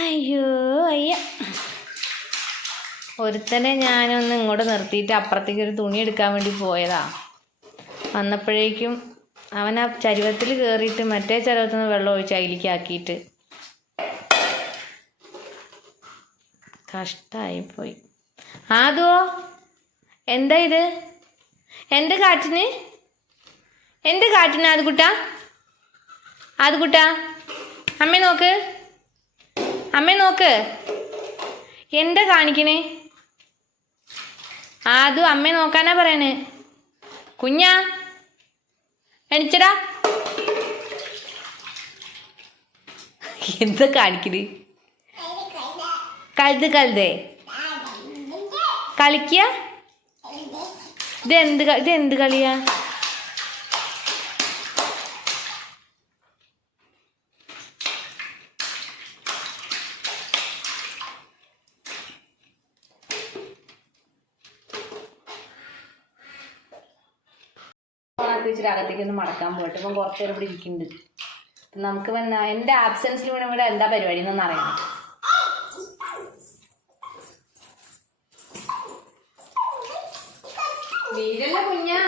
അയ്യോ അയ്യ. ഒരുത്തനെ ഞാനൊന്ന് ഇങ്ങോട്ട് നിർത്തിയിട്ട് അപ്പുറത്തേക്ക് ഒരു തുണി എടുക്കാൻ വേണ്ടി പോയതാ. വന്നപ്പോഴേക്കും അവൻ ആ ചരുവത്തിൽ കയറിയിട്ട് മറ്റേ ചരുവത്തിൽ നിന്ന് വെള്ളം ഒഴിച്ച് അതിലേക്ക് ആക്കിയിട്ട് കഷ്ടായിപ്പോയി. ആദോ എന്താ ഇത്? എന്റെ കാറ്റിന്? എന്റെ കാറ്റിന് അത് കുട്ടാ അത് കുട്ടാ അമ്മ നോക്ക്. അമ്മ നോക്ക്. എന്താ കാണിക്കണേ? ആദു അമ്മ നോക്കാനാ പറയണേ. കുഞ്ഞാ എണിച്ചടാ. എന്താ കാണിക്കണ്? കഴുത് കഴുതേ. കളിക്കുക ഇത് എന്ത് ഇത് എന്ത് കളിയാ? ഓണാക്കി വെച്ചിട്ട് അകത്തേക്ക് ഒന്ന് മടക്കാൻ പോയിട്ട് ഇപ്പം കുറച്ച് നേരം ഇവിടെ ഇരിക്കുന്നുണ്ട്. അപ്പം നമുക്ക് വന്ന എന്റെ ആബ്സെൻസിൽ ഇവിടെ ഇവിടെ എന്താ പരിപാടി എന്നൊന്ന് അറിയണം വീരല്ല കുഞ്ഞാ?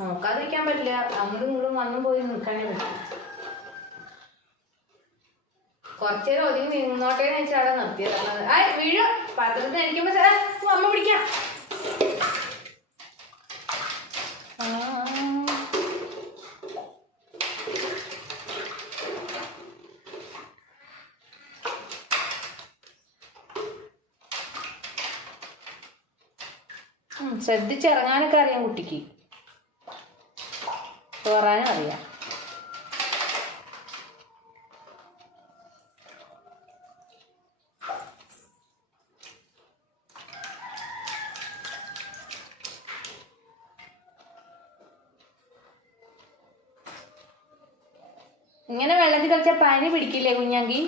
നോക്കാതിരിക്കാൻ പറ്റില്ല. അങ്ങോട്ടും ഇങ്ങോട്ടും വന്നും പോയി നിൽക്കാനേ പറ്റും. കുറച്ചേരം ഒതുങ്ങി നിന്നോട്ടേന്ന് വെച്ചാൽ അവിടെ നിർത്തിയത്. ആ വീഴു. പാത്രത്തിൽ ചേ അമ്മ പിടിക്കാം. ശ്രദ്ധിച്ചിറങ്ങാനൊക്കെ അറിയാം കുട്ടിക്ക്. കയറാനും അറിയാം ഇങ്ങനെ വെള്ളത്തിൽ കളിച്ചാൽ പനി പിടിക്കില്ലേ കുഞ്ഞാങ്കി?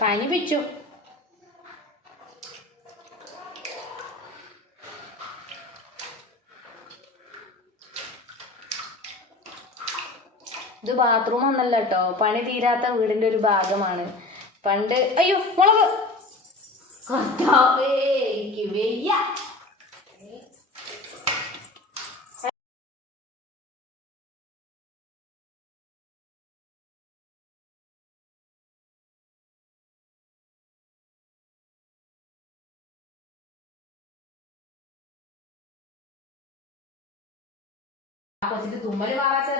പനി പിടിച്ചു. ഇത് ബാത്റൂം ഒന്നല്ല കേട്ടോ. പണി തീരാത്ത വീടിന്റെ ഒരു ഭാഗമാണ്. പണ്ട് അയ്യോ മുളക്! എനിക്ക് પછી તું મને વાવા છે